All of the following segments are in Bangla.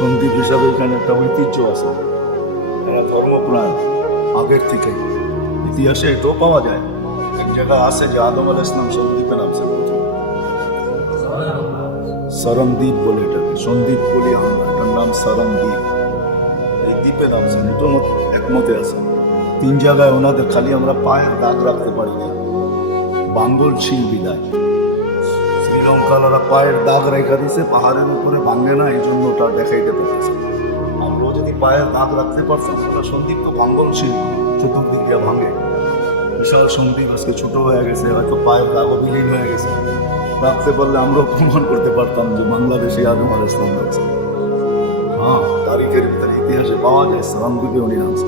সন্দীপ হিসাবে এখানে একটা ঐতিহ্য আছে, এরা ধর্মপ্রাণ আগের থেকে। ইতিহাসে এটাও পাওয়া যায়, এক জায়গায় আছে যে আদম আলাইহিস সালাম সন্দীপে নামছে প্রথম। সরমদ্বীপ বলে এটাকে, সন্দীপ বলি আমরা, এটার নাম সরমদ্বীপ। এই দ্বীপে নামছেন, এটাও একমতে আছে। 3 জায়গায় ওনাদের খালি আমরা পায়ের দাগ রাখতে পারি না, বাঙ্গল ছিল বিদায়। শ্রীলঙ্কার ওরা পায়ের দাগ রেখা দিছে, পাহাড়ের উপরে ভাঙ্গে না, এই জন্য ওটা দেখাইতে পেরেছে। আমরাও যদি পায়ের দাগ রাখতে পারতাম, ওরা সন্দীপ তো ভাঙ্গল ছিল, চতুর্দিকে ভাঙে। বিশাল সন্দীপ আজকে ছোট হয়ে গেছে, হয়তো পায়ের দাগও বিলীন হয়ে গেছে। রাখতে পারলে আমরাও প্রমাণ করতে পারতাম যে বাংলাদেশে আদম আলাইহিস সালাম আছে। হ্যাঁ, তারিখের ভিতরে ইতিহাসে পাওয়া যায় সন্দীপে উনি নামছে।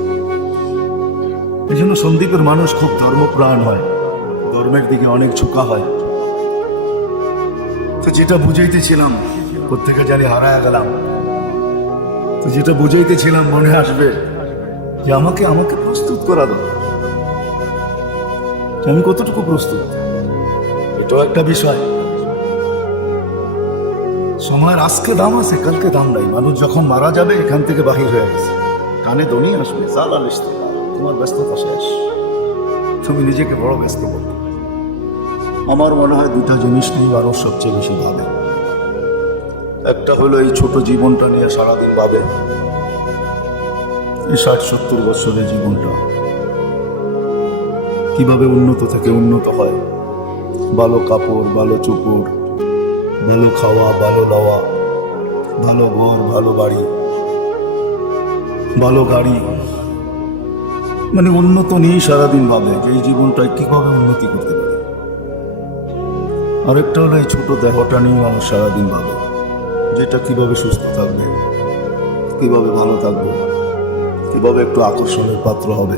এই জন্য সন্দীপের মানুষ খুব ধর্মপ্রাণ হয়, ধর্মের দিকে অনেক ঝুঁকা হয়। তো যেটা বুঝাইতেছিলাম, প্রত্যেকে জানি হারায় গেলাম, তো যেটা বুঝাইতেছিলাম মনে আসবে যে আমাকে প্রস্তুত করা দরকার, আমি কতটুকু প্রস্তুত, এটাও একটা বিষয়। সময়ের আজকে দাম আছে, কালকে দাম নাই। মানুষ যখন মারা যাবে এখান থেকে বাহির হয়ে গেছে, কানে ধ্বনি আসবে, চালা লিখতে, তোমার ব্যস্ততা শেষ, তুমি নিজেকে বড় ব্যস্ত করবে। আমার মনে হয় 2টা জিনিস নিয়ে আরো সবচেয়ে বেশি ভাবে। একটা হলো এই ছোট জীবনটা নিয়ে সারাদিন ভাবে, এই 60-70 বছরের জীবনটা কিভাবে উন্নত থেকে উন্নত হয়। ভালো কাপড়, ভালো চোপড়, ভালো খাওয়া, ভালো লওয়া, ভালো ঘর, ভালো বাড়ি, ভালো গাড়ি, মানে উন্নত নিয়েই সারাদিন ভাবে যে এই জীবনটায় কিভাবে উন্নতি করতে পারে। আরেকটা হলো এই ছোট দেহটা নিয়ে মানুষ সারাদিন ভাবে, যেটা কিভাবে সুস্থ থাকবে, কিভাবে ভালো থাকবে, কিভাবে একটু আকর্ষণের পাত্র হবে,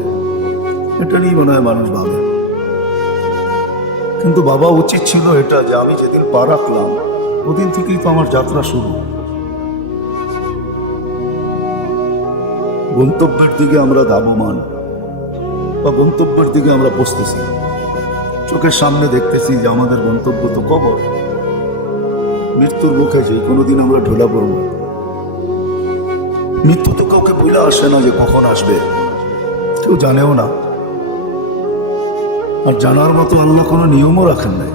এটা নিয়ে মনে হয় মানুষ ভাবে। কিন্তু বাবা উচিত ছিল এটা যে আমি যেদিন পা রাখলাম ওদিন থেকেই তো আমার যাত্রা শুরু। গন্তব্যের দিকে আমরা ধাবমান, বা গন্তব্যের দিকে আমরা পৌঁছতেছি, চোখের সামনে দেখতেছি যে আমাদের গন্তব্য তো কবর, মৃত্যুর মুখে যে কোনোদিন আমরা ঢোলা পড়ব। মৃত্যু তো কাউকে বলে আসে না যে কখন আসবে, কেউ জানেও না। আর জানার মতো আল্লাহ কোনো নিয়মও রাখেন নাই।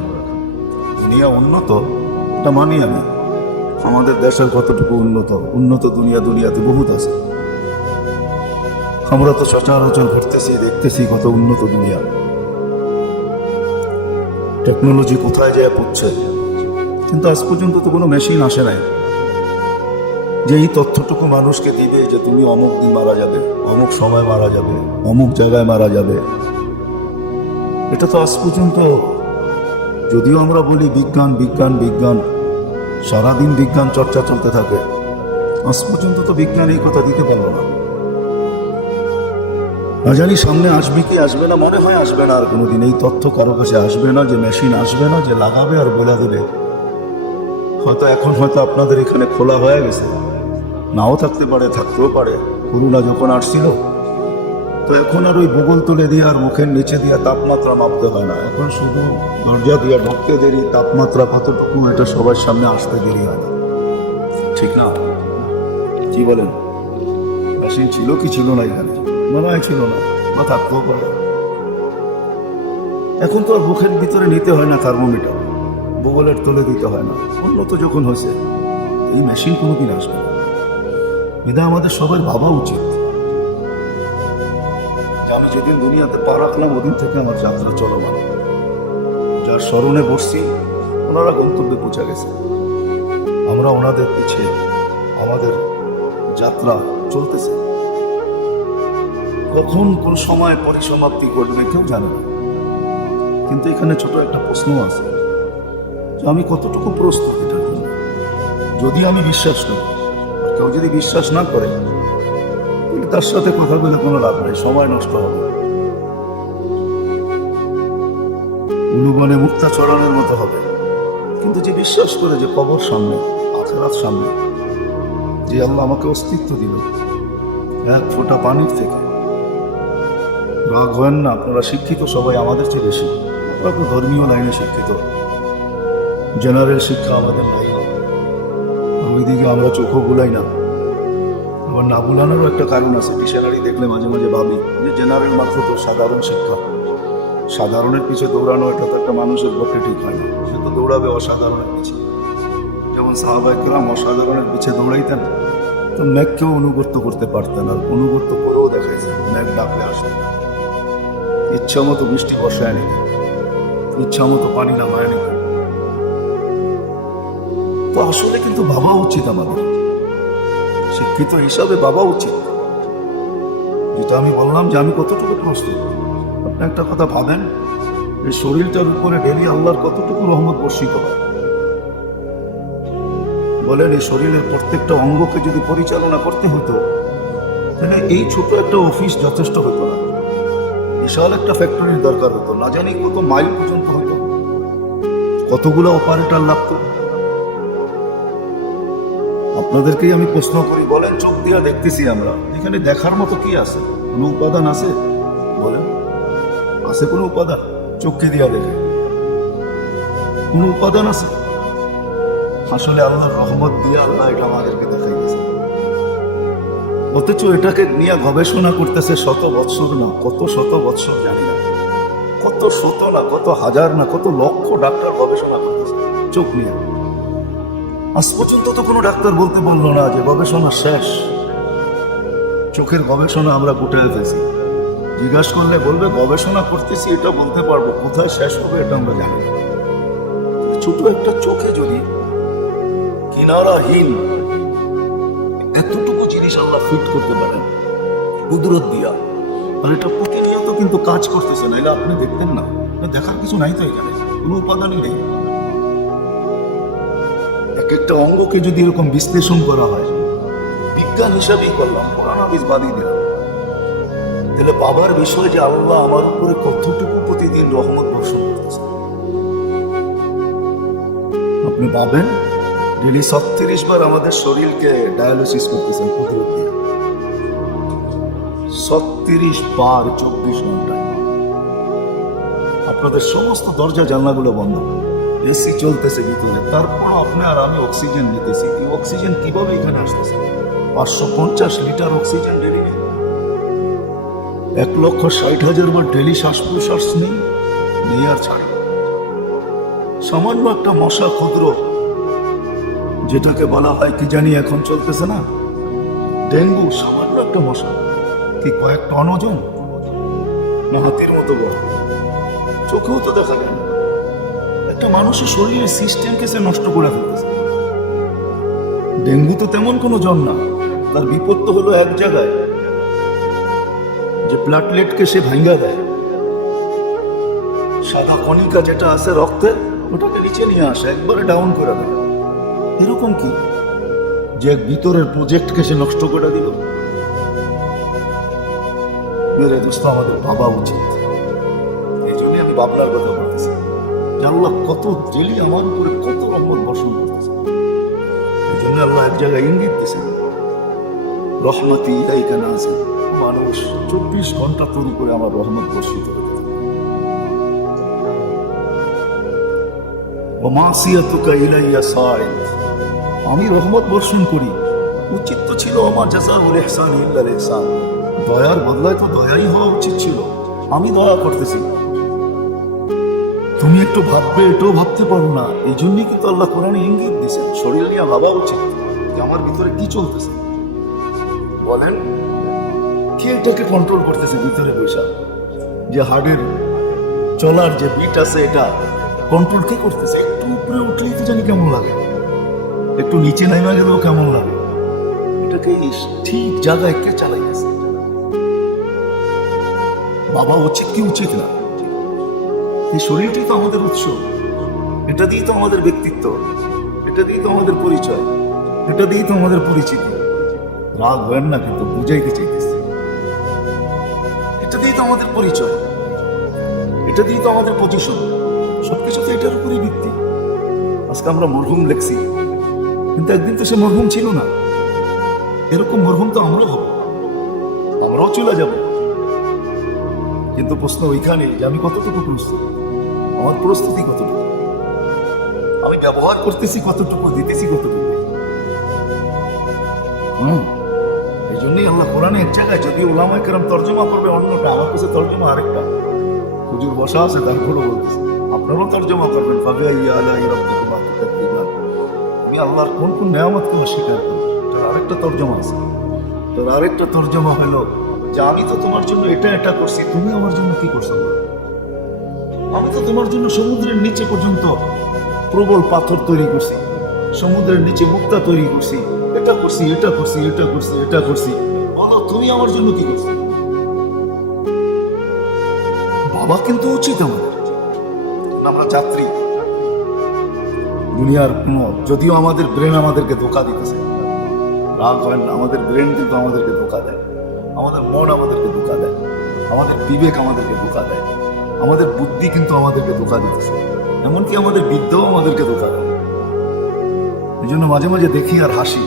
দুনিয়া উন্নত, এটা মানি আমি। আমাদের দেশের কতটুকু উন্নত দুনিয়াতে বহুত আছে। আমরা তো সচরাচর ঘুরতেছি, দেখতেছি কত উন্নত দুনিয়া, টেকনোলজি কোথায় যায় পড়ছে। কিন্তু আজ পর্যন্ত তো কোনো মেশিন আসে নাই যে এই তথ্যটুকু মানুষকে দিবে যে তুমি অমুক দিন মারা যাবে, অমুক সময় মারা যাবে, অমুক জায়গায় মারা যাবে। এটা তো আজ পর্যন্ত, যদিও আমরা বলি বিজ্ঞান বিজ্ঞান বিজ্ঞান, সারাদিন বিজ্ঞান চর্চা চলতে থাকে, আজ পর্যন্ত তো বিজ্ঞান এই কথা দিতে পারলো না। না জানি সামনে আসবে কি আসবে না, মনে হয় আসবে না আর কোনোদিন। এই তথ্য কারো কাছে আসবে না, যে মেশিন আসবে না যে লাগাবে আর বলে দেবে। হয়তো এখন হয়তো আপনাদের এখানে খোলা হয়ে গেছে, নাও থাকতে পারে, থাকতেও পারে। করোনা যখন আসছিল তো এখন আর ওই ভূগোল তুলে দিয়ে আর মুখের নিচে দিয়ে তাপমাত্রা মাপতে হয় না, এখন শুধু দরজা দিয়ে ঢুকতে দেরি, তাপমাত্রা কতটুকু এটা সবার সামনে আসতে দেরি হয় না, ঠিক না? কি বলেন? মেশিন ছিল কি ছিল না এখানে? মনে হয় ছিল না, বা থাকতেও পারে। এখন তো আর মুখের ভিতরে নিতে হয় না থার্মোমিটার, ভূগোলের তুলে দিতে হয় না। উন্নত যখন হয়েছে, এই মেশিন কোনোদিন আসবে না। এটা আমাদের সবার ভাবা উচিত যে আমি যেদিন দুনিয়াতে পা রাখলাম ওদিন থেকে আমার যাত্রা চলমান। যার স্মরণে বসছি ওনারা গন্তব্যে পৌঁছে গেছে, আমরা ওনাদের পিছিয়ে আমাদের যাত্রা চলতেছে। কখন কোন সময় পরিসমাপ্তি ঘটবে কেউ জানে না। কিন্তু এখানে ছোট একটা প্রশ্ন আছে যে আমি কতটুকু প্রস্তুত এটার জন্য। যদি আমি বিশ্বাস করি, কেউ যদি বিশ্বাস না করে তার সাথে কথা বলে কোনো লাভ নেই, সময় নষ্ট হবে। উলুবনে মুক্তা চড়ানোর মতো হবে। কিন্তু যে বিশ্বাস করে যে কবর সামনে, আখেরাত সামনে, যে আল্লাহ আমাকে অস্তিত্ব দিল এক ফোঁটা পানির থেকে। রাগ হয়েন না, আপনারা শিক্ষিত সবাই আমাদের চেয়ে বেশি, আপনারা তো ধর্মীয় লাইনে শিক্ষিত, জেনারেল শিক্ষা আমাদের নাই, ওইদিকে আমরা চোখও বুলাই না। আবার না ভুলানোরও একটা কারণ আছে। ডিকশনারি দেখলে মাঝে মাঝে ভাবি যে জেনারেল মাত্র তো সাধারণ শিক্ষা, সাধারণের পিছে দৌড়ানো এটা তো একটা মানুষের পক্ষে ঠিক হয় না। সে তো দৌড়াবে অসাধারণের পিছে। যেমন সাহাবায়ে কেরাম অসাধারণের পিছে দৌড়াইতেন, তো মেঘকেও অনুগত্য করতে পারতেন, আর অনুগত্য করেও দেখাইছেন। মেঘ ডাকলে আসতেন, ইচ্ছা মতো বৃষ্টি বর্ষায় নিতেন, ইচ্ছা মতো পানি নামায় নিতেন। তো আসলে কিন্তু ভাবা উচিত, আমাদের শিক্ষিত হিসাবে ভাবা উচিত। যেটা আমি বললাম যে আমি কতটুকু প্রস্তুত। আপনি একটা কথা ভাবেন, এই শরীরটার উপরে ডেলি আল্লাহর কতটুকু রহমত বর্ষিত হয়। বলেন, এই শরীরের প্রত্যেকটা অঙ্গকে যদি পরিচালনা করতে হতো, তাহলে এই ছোট একটা অফিস যথেষ্ট হতো না, বিশাল একটা ফ্যাক্টরির দরকার হতো। না জানি কত মাইল পর্যন্ত হতো, কতগুলো অপারেটর লাগতো। আপনাদেরকেই আমি প্রশ্ন করি, বলেন, চোখ দিয়া দেখতেছি আমরা, এখানে দেখার মতো কি আছে? কোনো উপাদান আছে? বলেন, আছে কোনো উপাদান? চোখকে দিয়া দেখে কোনো উপাদান আছে? আসলে আল্লাহর রহমত দিয়ে আল্লাহ এটা আমাদেরকে দেখাইতেছে। অথচ এটাকে নিয়ে গবেষণা করতেছে শত বৎসর না, কত শত বৎসর জানি না, কত শত না, কত হাজার না, কত লক্ষ ডাক্তার গবেষণা করতেছে চোখ নিয়ে। আজ পর্যন্ত তো কোনো ডাক্তার বলতে বললো না যে গবেষণা শেষ, চোখের গবেষণা আমরা গুটায় ফেলছি। জিজ্ঞাসা করলে বলবে গবেষণা করতেছি, এটা বলতে পারবো, কোথায় শেষ হবে এটা আমরা জানি না। ছোট একটা চোখে যদি কিনারাহীন এতটুকু জিনিস আল্লাহ ফিট করতে পারেন কুদরত দিয়া, আর এটা প্রতিনিয়ত কিন্তু কাজ করতেছে না, এটা আপনি দেখতেন না। দেখার কিছু নাই তো, এখানে কোনো উপাদানই নেই। এক একটা অঙ্গকে যদি এরকম বিশ্লেষণ করা হয়, বিজ্ঞান হিসাবেই করলাম, কোরআন হাদিস বাদই দিলাম, তাহলে বাবার বিষয় যে আল্লাহ আমার উপরে কতটুকু প্রতিদিন রহমত বর্ষণ করতেছে। আপনি ভাবেন, ডেলি 36 বার আমাদের শরীরকে ডায়ালিসিস করতেছেন কুদরত দিয়ে। 36 বার 24 ঘন্টায়। আপনাদের সমস্ত দরজা জানলাগুলো বন্ধ, এসি চলতেছে ভিতরে, তারপর আপনি আর আমি অক্সিজেন নিতেছি। এই অক্সিজেন কিভাবে এখানে আসতেছে? 550 লিটার অক্সিজেন ডেলি নেই। 1,60,000 বার ডেলি শ্বাস প্রশ্বাস নেই আর ছাড়ি। সামান্য একটা মশা ক্ষুদ্র, যেটাকে বলা হয় কি জানি এখন চলতেছে না, ডেঙ্গু, সামান্য একটা মশা কি কয়েক টন ওজন না হাতির মতো বড়, চোখেও তো দেখা যায় না। একটা মানুষের শরীরের সিস্টেমকে সে নষ্ট করে ফেলতেছে। ডেঙ্গু তো তেমন কোনো জ্বর না, তার বিপদ তো হলো এক জায়গায়, যে প্লাটলেটকে সে ভাঙ্গা দেয়, সাদা কণিকা যেটা আছে রক্তের, ওটাকে নিচে নিয়ে আসে, একবারে ডাউন করে দেয়। এরকম কি যে এক ভিতরের প্রজেক্টকে সে নষ্ট করে দিল? মেরে দোস্ত, আমাদের ভাবা উচিত। এই জন্য আমি ভাবনার কথা বলতেছি, আল্লাহ কত ডেলি আমার উপরে কত রহমত বর্ষণ করতেছে। এই জন্য আল্লাহ এক জায়গায় ইঙ্গিত দিয়েছেন, রহমতি ইলাইকা নাযিল, মানুষ 24 ঘন্টা তৈরি করে আমার রহমত বর্ষিত করতে থাকে। ওয়া মাসিয়াতুকা ইলাইয়া সাইদ, আমি রহমত বর্ষণ করি, উচিত তো ছিল আমার জাযাউল ইহসান ইল্লাল ইহসান, দয়ার বদলায় তো দয়াই হওয়া উচিত ছিল। আমি দয়া করতেছি, তুমি একটু ভাববে, এটাও ভাবতে পারো না। এই জন্যই কিন্তু আল্লাহ কোরআনে ইঙ্গিত দিয়েছেন, শরীর নিয়ে ভাবা উচিত যে আমার ভিতরে কি চলতেছে। বলেন, কে এটাকে কন্ট্রোল করতেছে ভিতরে বৈশা? যে হার্টের চলার যে বিট আছে, এটা কন্ট্রোল কে করতেছে? একটু উপরে উঠলেই তো জানি কেমন লাগে, একটু নিচে নামা গেলেও কেমন লাগে। এটাকে ঠিক জায়গায় কে চালাইতেছে? বাবা উচিত কি উচিত না? এই শরীরটি তো আমাদের উৎস, এটা দিয়ে তো আমাদের ব্যক্তিত্ব, এটা দিয়ে তো আমাদের পরিচয়, এটা দিয়ে তো আমাদের পরিচিতি। রাগ হয় না, কিন্তু বুঝাইতে চাইতেছে, এটা দিয়ে তো আমাদের পরিচয়, এটা দিয়ে তো আমাদের পজিশন, সবকিছু তো এটার উপরই ভিত্তি। আজকে আমরা মরহুম লেখছি, কিন্তু একদিন তো সে মরহুম ছিল না। এরকম মরহুম তো আমরাও হব, আমরাও চলে যাব। কিন্তু প্রশ্ন ওইখানে যে আমি কতটুকু প্রস্তুত, আমার প্রস্তুতি কতটুকু, আমি ব্যবহার করতেছি কতটুকু, দিতেছি কতটুকু। আল্লাহ কোরআনে এক জায়গায়, যদি ওলামায়ে কেরাম তর্জমা করবে অন্যটা, আমার কাছে তর্জমা আরেকটা। হুজুর বসা আছে তারপরে বলতেছে আপনারাও তর্জমা করবেন, ফাবিআইয়ি আলাইহি রাব্বিকুমা তুকাজ্জিবান। আমি আল্লাহর কোন কোন নিয়ামতকে অস্বীকার করব? তার আরেকটা তর্জমা আছে। তার আরেকটা তর্জমা হলো যে আমি তো তোমার জন্য এটা এটা করছি, তুমি আমার জন্য কি করছো? আমি তো তোমার জন্য সমুদ্রের নিচে পর্যন্ত প্রবল পাথর তৈরি করছি, সমুদ্রের নিচে মুক্তা তৈরি করছি, এটা করছি, এটা করছি, এটা করছি, এটা করছি, বলো তুমি আমার জন্য কি করছো? বাবা কিন্তু উচিত আমাদের, আমরা যাত্রী দুনিয়ার কোনো, যদিও আমাদের ব্রেন আমাদেরকে ধোকা দিতেছে, রাগ হয় না, আমাদের ব্রেন কিন্তু আমাদেরকে ধোকা দেয়, আমাদের মন আমাদেরকে ধোকা দেয়, আমাদের বিবেক আমাদেরকে ধোকা দেয়, আমাদের বুদ্ধি কিন্তু আমাদেরকে ধোকা দিতেছে, এমনকি আমাদের বিদ্যাও আমাদেরকে ধোকা দেয়। এই জন্য মাঝে মাঝে দেখি আর হাসি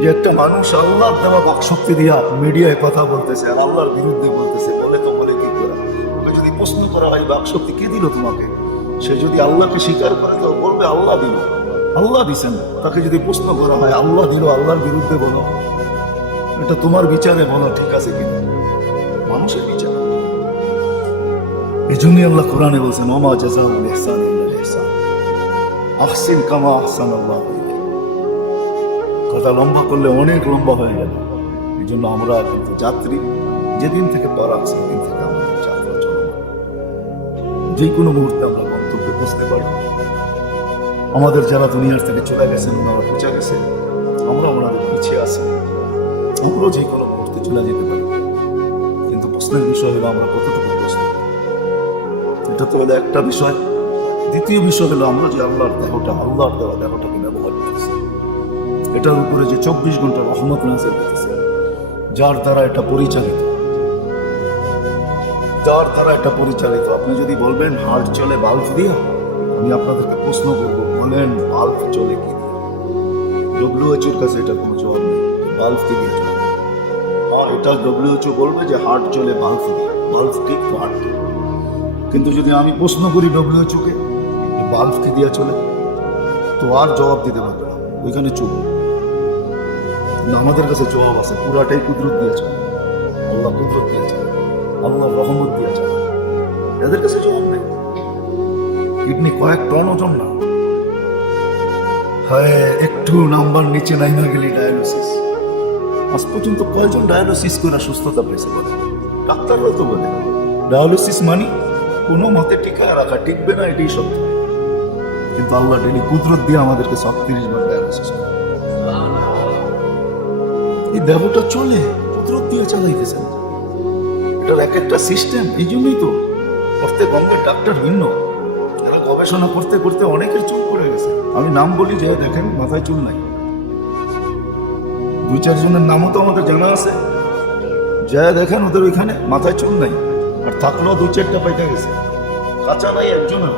যে একটা মানুষ আল্লাহর দেওয়া বাকশক্তি দিয়া মিডিয়ায় কথা বলতেছে আর আল্লাহর বিরুদ্ধে বলতেছে, বলে তো বলে কি করে? ওকে যদি প্রশ্ন করা হয় বাকশক্তি কে দিল তোমাকে, সে যদি আল্লাহকে স্বীকার করে তো বলবে আল্লাহ দিল, আল্লাহ দিছেন। তাকে যদি প্রশ্ন করা হয় আল্লাহ দিল, আল্লাহর বিরুদ্ধে বলো, এটা তোমার বিচারে বলো ঠিক আছে কিনা, মানুষের বিচার। এই জন্যই আল্লাহ কোরআনে বলছেন ওমা জাযাউল ইহসান ইল্লাল ইহসান আহসিন কামা আহসানাল্লাহু ইলাইক। কথা লম্বা করলে অনেক লম্বা হয়ে গেল। এই জন্য আমরা কিন্তু যাত্রী, যেদিন থেকে পড়া সেদিন থেকে আমাদের যাত্রা চলমান। যে কোনো মুহূর্তে আমরা গন্তব্যে পৌঁছতে পারি। আমাদের যারা দুনিয়ার থেকে চলে গেছেন, ওনারা পৌঁছে গেছে, আমরা ওনাদের পিছিয়ে আছি, আমরাও যে কোনো মুহূর্তে চলে যেতে পারি। কিন্তু প্রশ্নের বিষয় হলো আমরা কতটুকু প্রস্তুত, এটা তো হলো একটা বিষয়। দ্বিতীয় বিষয় হলো আমরা যে আল্লাহর দেহটা, আল্লাহর দেওয়া দেহটাকে ব্যবহার করতেছি, এটার উপরে যে 24 ঘন্টা রহমত নাযিল হতেছে, যার দ্বারা এটা পরিচালিত, যার দ্বারা এটা পরিচালিত। আপনি যদি বলবেন হার্ট চলে বাল্ব দিয়া, আমি আপনাদেরকে প্রশ্ন করবো, বলেন বাল্ব চলে কি দিয়ে? ডব্লিউএইচওর কাছে এটা কোনো জবাব নেই, বাল্ব কি দিয়ে চলে। হ্যাঁ, এটা ডব্লিউএইচও বলবে যে হার্ট চলে বাল্ব দিয়ে, বাল্ব ঠিক তো হার্ট। কিন্তু যদি আমি প্রশ্ন করি ডব্লিউএইচওকে বাল্ব কি দিয়ে চলে, তো আর জবাব দিতে পারবে না, ওইখানে চুপ। আমাদের কাছে জবাব আছে, পুরাটাই কুদরত দিয়ে চলে, আল্লাহ কুদরত দিয়ে চলে, আল্লাহ রহমত দিয়ে চলে, এদের কাছে জবাব নেই। কিডনি কয়েক টন ওজন না, হ্যাঁ একটু নাম্বার নিচে নাই না গেলে ডায়ালিসিস। আজ পর্যন্ত কয়জন ডায়ালিসিস করে সুস্থতা পেয়েছে বলে? ডাক্তাররা তো বলে ডায়ালিসিস মানে কোনো মতে টিকায় রাখা, টিকবে না, এটাই সত্য। কিন্তু আল্লাহ ডেলি কুদরত দিয়ে আমাদেরকে 36 বার ডায়ালিসিস করে। এই দেহটা চলে কুদরত দিয়ে চালাইতেছেন, এটার এক একটা সিস্টেম। এই জন্যই তো প্রত্যেক অঙ্গের ডাক্তার ভিন্ন, এরা গবেষণা করতে করতে অনেকের চুল পড়ে গেছে। আমি নাম বলি, যে দেখেন মাথায় চুল নাই, 2-4 জনের নামও তো আমাদের জানা আছে, যা দেখেন ওদের ওইখানে মাথায় চুল নাই, আর থাকলেও 2-4টা পাইতে গেছে, কাঁচা নাই একজনের।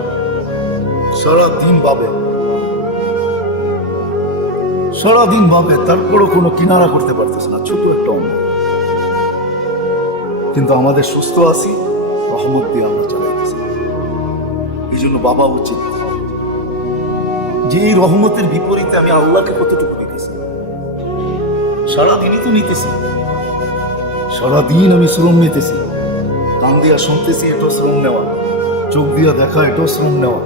সারাদিন ভাবে, সারাদিন ভাবে, তারপরও কোনো কিনারা করতে পারতেছে না, ছোট একটা অঙ্গ। কিন্তু আমাদের সুস্থ আছি রহমত দিয়ে আমরা চালাইতেছি। এই জন্য বাবা উচিত যে এই রহমতের বিপরীতে আমি আল্লাহকে কতটুকু নিতেছি। সারাদিনই তো নিতেছি, সারাদিন আমি শ্রম নিতেছি, কান দিয়া শুনতেছি, এটাও শ্রম নেওয়া, চোখ দিয়া দেখা, এটাও শ্রম নেওয়া,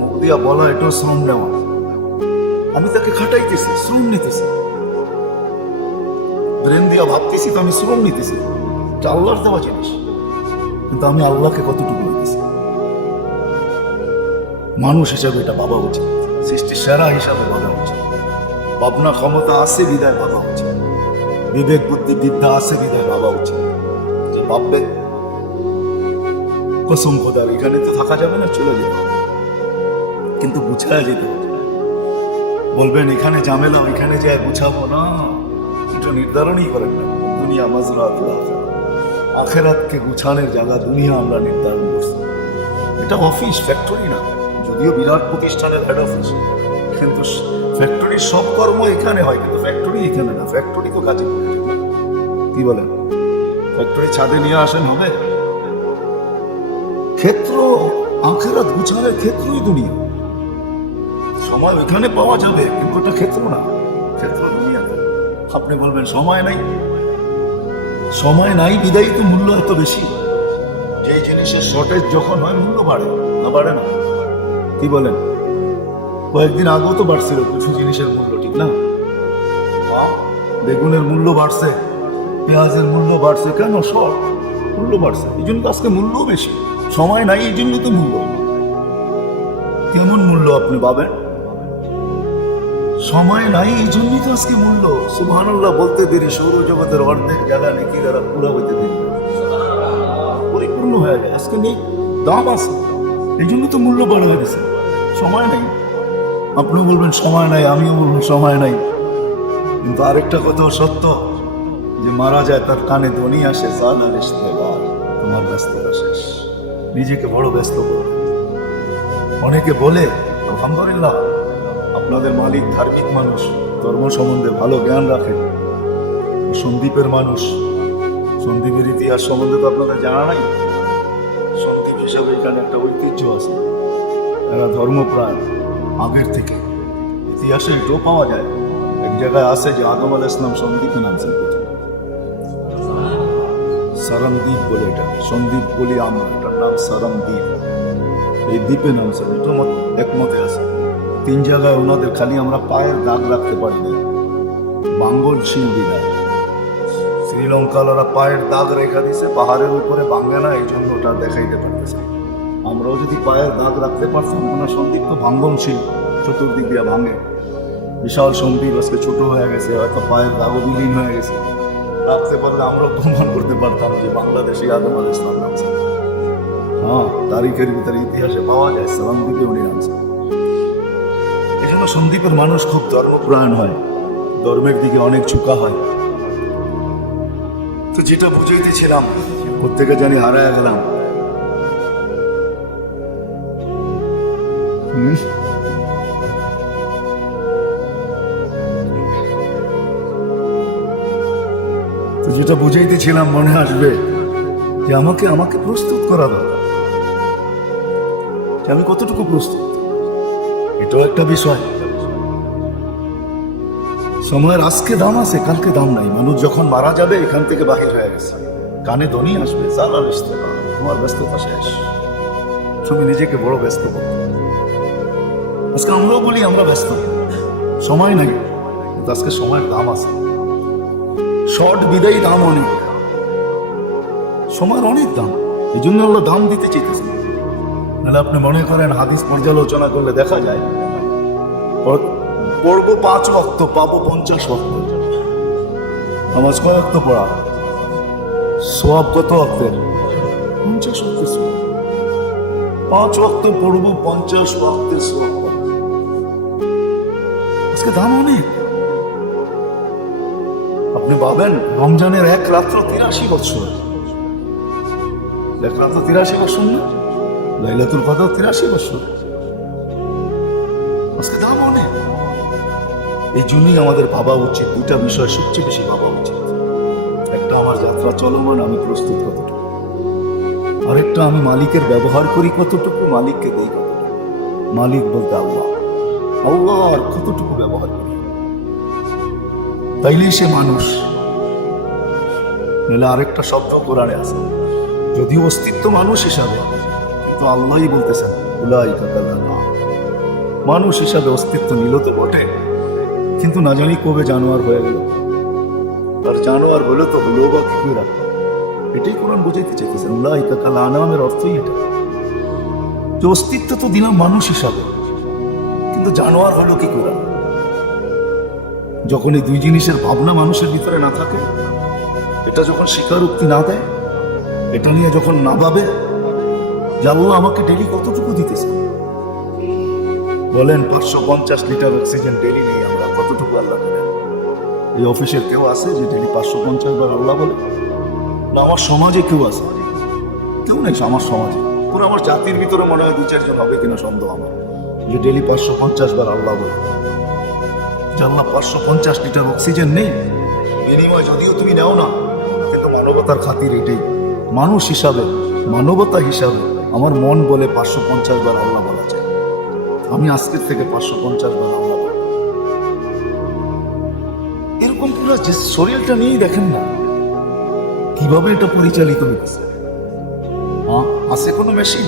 মুখ দিয়া বলা, এটাও শ্রম নেওয়া। আমি তাকে খাটাইতেছি, শ্রম নিতেছি, ব্রেন দিয়া ভাবতেছি, তো আমি শ্রম নিতেছি, এটা আল্লাহর দেওয়া জিনিস। কিন্তু আমি আল্লাহকে কতটুকু নিতেছি? মানুষ হিসাবে এটা ভাবা উচিত, সৃষ্টি সেরা হিসাবে ভাবা উচিত। ভাবনা ক্ষমতা আছে বিদায় ভাবা উচিত, বিবেক বুদ্ধি বিদ্যা আছে বিদায় ভাবা উচিত। যে ভাববে কসম খোদার এখানে তো থাকা যাবে না, চলে যাবে, কিন্তু বুঝায় যেতে হবে। বলবেন এখানে ঝামেলা, ওইখানে যায় বুঝাবো না, এটা নির্ধারণই করেন না। দুনিয়া মাজরাত আখেরাতকে গুছানোর জায়গা দুনিয়া আমরা নির্ধারণ করছি। এটা অফিস, ফ্যাক্টরি না, যদিও বিরাট প্রতিষ্ঠানের হেড অফিস, কিন্তু ফ্যাক্টরির সব কর্ম এখানে হয়, কিন্তু ফ্যাক্টরি এখানে না। ফ্যাক্টরি তো কাজে, কি বলেন? ফ্যাক্টরি ছাদে নিয়ে আসেন হবে? ক্ষেত্র আখেরাত গুছানোর ক্ষেত্রই দুনিয়া। সময় ওইখানে পাওয়া যাবে, কিন্তু ওটা ক্ষেত্র না, ক্ষেত্র দুনিয়া। আপনি বলবেন সময় নাই, সময় নাই বিদায়ী তো মূল্য এত বেশি। যে জিনিসের শর্টেজ যখন হয় মূল্য বাড়ে, না বাড়ে না? কি বলেন? কয়েকদিন আগেও তো বাড়ছিল কিছু জিনিসের মূল্য, ঠিক না? বেগুনের মূল্য বাড়ছে, পেঁয়াজের মূল্য বাড়ছে, কেন? সব মূল্য বাড়ছে, এই জন্য তো আজকে মূল্য বেশি। সময় নাই এই জন্য তো মূল্য। কেমন মূল্য আপনি পাবেন? সময় নাই এই জন্যই তো আজকে মূল্য। সুবহানাল্লাহ বলতে দেরি সৌরজগতের অর্ধেক জায়গা নাকি তারা পুরো হইতে দেরি, পরিপূর্ণ হয়ে যায়। আজকে নেই, দাম আছে, এই জন্য তো মূল্য বড় হয়ে গেছে। সময় নেই। আপনিও বলবেন সময় নাই, আমিও বলবো সময় নাই, কিন্তু আরেকটা কথাও সত্য, যে মারা যায় তার কানে ধ্বনি আসে, তোমার ব্যস্ততা শেষ। নিজেকে বড় ব্যস্ত করবে। অনেকে বলে আলহামদুলিল্লাহ আপনাদের মালিক ধার্মিক মানুষ, ধর্ম সম্বন্ধে ভালো জ্ঞান রাখেন, সন্দীপের মানুষ, সন্দীপের ইতিহাস সম্বন্ধে তো আপনাদের জানা নাই। সন্দীপ হিসাবে এখানে একটা ঐতিহ্য আছে, এরা ধর্মপ্রাণ আগের থেকে। ইতিহাসে এটাও পাওয়া যায়, এক জায়গায় আছে যে আদম আলাইহিস সালাম সন্দীপে নামছেন প্রথম। সারামদ্বীপ বলে এটা, সন্দীপ বলি আমরা, এটার নাম সারামদ্বীপ। এই দ্বীপে নামছেন, এটা একমতে আছে। 3 জায়গায় ওনাদের খালি আমরা পায়ের দাগ রাখতে পারি না, বাঙ্গল শিলবিনা। শ্রীলঙ্কার ওরা পায়ের দাগ রেখা দিছে, পাহাড়ের উপরে ভাঙ্গে না, এই জন্য ওটা দেখাইতে পারতেছে। আমরাও যদি পায়ের দাগ রাখতে পারতাম, ওনার সন্দীপ তো ভাঙ্গনশীল, চতুর্দিক দিয়ে ভাঙে। বিশাল সন্দীপ আজকে ছোট হয়ে গেছে, হয়তো পায়ের দাগও বিলীন হয়ে গেছে। রাখতে পারলে আমরাও প্রমাণ করতে পারতাম যে বাংলাদেশে আদম আলাইহিস সালাম নামছে। হ্যাঁ, তারিখের ভিতরে ইতিহাসে পাওয়া যায় সারামদ্বীপে উনি নামছে। এজন্য সন্দীপের মানুষ খুব ধর্মপ্রাণ হয়, ধর্মের দিকে অনেক ঝুঁকা হয়। তো যেটা বুঝাইতেছিলাম, প্রত্যেকে জানি হারায় গেলাম। তো যেটা বুঝাইতেছিলাম মনে আসবে যে আমাকে প্রস্তুত করা দরকার, যে আমি কতটুকু প্রস্তুত, এটাও একটা বিষয়। সময়ের আজকে দাম আছে, কালকে দাম নাই। মানুষ যখন মারা যাবে এখান থেকে বাহির হয়ে গেছে, কানে ধ্বনি আসবে, তোমার ব্যস্ততা শেষ। তুমি নিজেকে বড় ব্যস্ত করো। আজকে আমরাও বলি আমরা ব্যস্ত, সময় নাই, কিন্তু আজকে সময়ের দাম আছে। শর্ট বিদায়ী দাম অনেক, সময়ের অনেক দাম, এই জন্য আল্লাহ দাম দিতে চাইতেছে। নাহলে আপনি মনে করেন হাদিস পর্যালোচনা করলে দেখা যায় পড়বো 5 ওয়াক্ত, পাবো 50 ওয়াক্ত। নামাজ কয় ওয়াক্ত পড়া, সওয়াব কত ওয়াক্তের? 50 ওয়াক্তের সওয়াব। 5 ওয়াক্ত পড়বো, 50 ওয়াক্তের সওয়াব। আজকে দাম অনেক। আপনি ভাবেন রমজানের এক রাত্র 83 বছর, এক রাত্র 83 বছর না, লাইলাতুল কদর 83 বছর। আজকে দাম অনেক। এই জন্যই আমাদের ভাবা উচিত, 2টা বিষয় সবচেয়ে বেশি ভাবা উচিত। একটা আমার যাত্রা চলমান, আমি প্রস্তুত কতটুকু, আরেকটা আমি মালিকের ব্যবহার করি কতটুকু, মালিককে দেই কতটুকু। মালিক বলতে আল্লাহ, আল্লাহর কতটুকু ব্যবহার করি, তাইলেই সে মানুষ। নইলে আরেকটা শব্দ কোরআনে আছে, যদিও অস্তিত্ব মানুষ হিসাবে, তো আল্লাহই বলতেছেন উলাইকা কাল আনআম। মানুষ হিসাবে অস্তিত্ব নিল তো বটে, কিন্তু না জানি কবে জানোয়ার হয়ে গেল। আর জানোয়ার হলে তো হলো বা কি করে, এটাই কোরআন বুঝাইতে চাইতেছেন। উলাইকা কাল আনআমের অর্থই এটা, যে অস্তিত্ব তো দিলাম মানুষ হিসাবে, কিন্তু জানোয়ার হলো কি করে? যখন এই 2 জিনিসের ভাবনা মানুষের ভিতরে না থাকে, এটা যখন স্বীকারোক্তি না দেয়, এটা নিয়ে যখন না ভাবে যে আল্লাহ আমাকে ডেলি কতটুকু দিতেছে। বলেন 550 লিটার অক্সিজেন ডেলি নেই আমরা, কতটুকু আল্লাহ দেন? এই অফিসের কেউ আছে যে ডেলি 550 বার আল্লাহ বলে? না আমার সমাজে কেউ আছে? কেউ নেই আমার সমাজে। পুরো আমার জাতির ভিতরে মনে হয় 2-4 জন হবে কিনা সন্দেহ আমার, যে ডেলি 550 বার আল্লাহ বলে। যে আল্লাহ 550 লিটার অক্সিজেন নেই, বিনিময় যদিও তুমি নাও না, কিন্তু মানবতার খাতির এটাই। মানুষ হিসাবে, মানবতা হিসাবে আমার মন বলে 550 বার আল্লাহ বলা যায়। আমি আজকের থেকে 550 বার আল্লাহ বলব। এরকম পুরো যে শরীরটা নিয়েই দেখেন না, কিভাবে এটা পরিচালিত হচ্ছে? আছে কোনো মেশিন?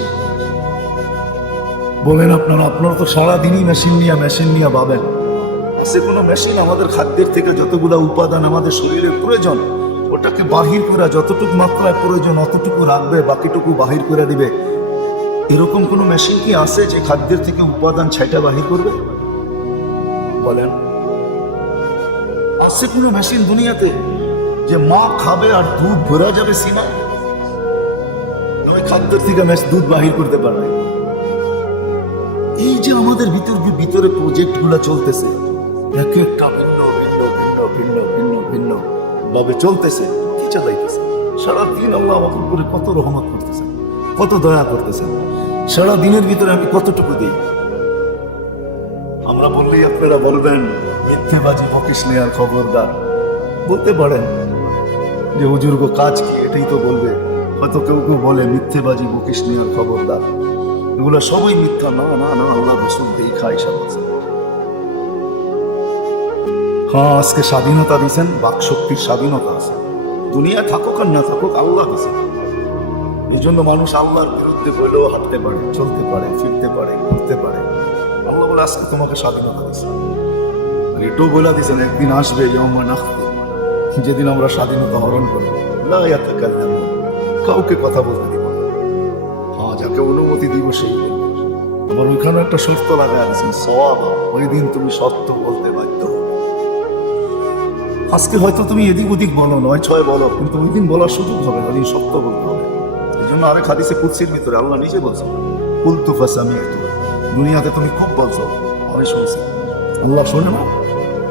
বলেন আপনারা, আপনারা তো সারাদিনই মেশিন নিয়ে ভাবেন। আছে কোনো মেশিন আমাদের খাদ্যের থেকে যতগুলো উপাদান আমাদের শরীরের প্রয়োজন ওটাকে বাহির করে যতটুকু মাত্রায় প্রয়োজন অতটুকু রাখবে, বাকিটুকু বাহির করে দিবে? এরকম কোনো মেশিন কি আছে যে খাদ্যের থেকে উপাদান ছাইটা বাহির করবে? বলেন, আছে কোনো মেশিন দুনিয়াতে যে মা খাবে আর দুধ ভরা যাবে সিনা? ওই খাদ্যের থেকে দুধ বাহির করতে পারবে? এই যে আমাদের ভিতরে প্রজেক্ট গুলা চলতেছে, এক একটা ভিন্ন ভিন্ন ভিন্ন ভিন্ন ভিন্ন ভিন্ন ভাবে চলতেছে, কি চালাইতেছে? সারাদিন আল্লাহ আমাদের উপরে কত রহমত করতেছে, কত দয়া করতেছে। সারা দিনের ভিতরে আমি কতটুকু দিই? আমরা বললেই আপনারা বলবেন মিথ্যেবাজি বকিস নে আর খবরদার। বলতে পারেন যে হুজুর গো কাজ কি, এটাই তো বলবে। হয়তো কেউ কেউ বলে মিথ্যেবাজি বকিস নে আর খবরদার, এগুলো সবই মিথ্যা। না না না, আল্লাহ রসুল দিয়ে খাই সব। হ্যাঁ, আজকে স্বাধীনতা দিয়েছেন, বাক শক্তির স্বাধীনতা আছে। দুনিয়া থাকুক আর না থাকুক আল্লাহ দিয়েছেন। এই জন্য মানুষ আল্লাহর বিরুদ্ধে বলেও হাঁটতে পারে, চলতে পারে, ফিরতে পারে, ঘুরতে পারে। আল্লাহ বলে আজকে তোমাকে স্বাধীনতা দিয়েছে। আর এটাও বলে দিয়েছেন একদিন আসবে যেদিন আমরা স্বাধীনতা হরণ করবো, কাউকে কথা বলতে দিব না। হ্যাঁ, যাকে অনুমতি দিব সেই বলবে। আবার ওইখানে একটা শর্ত লাগাই আছেন, সওয়াব, ওই দিন তুমি সত্য বলতে বাধ্য হবে। আজকে হয়তো তুমি এদিক ওদিক বলো, 9-6 বলো, কিন্তু ওই দিন বলার সুযোগ হবে, ওই দিন সত্য বলতে হবে। এই জন্য আরেক হাদিসে কুদসির ভিতরে আল্লাহ নিজে বলছেন, কুলতু ফাসামিআতু, দুনিয়াতে তুমি খুব বলছো, আমি শুনছি। আল্লাহ শোনে না?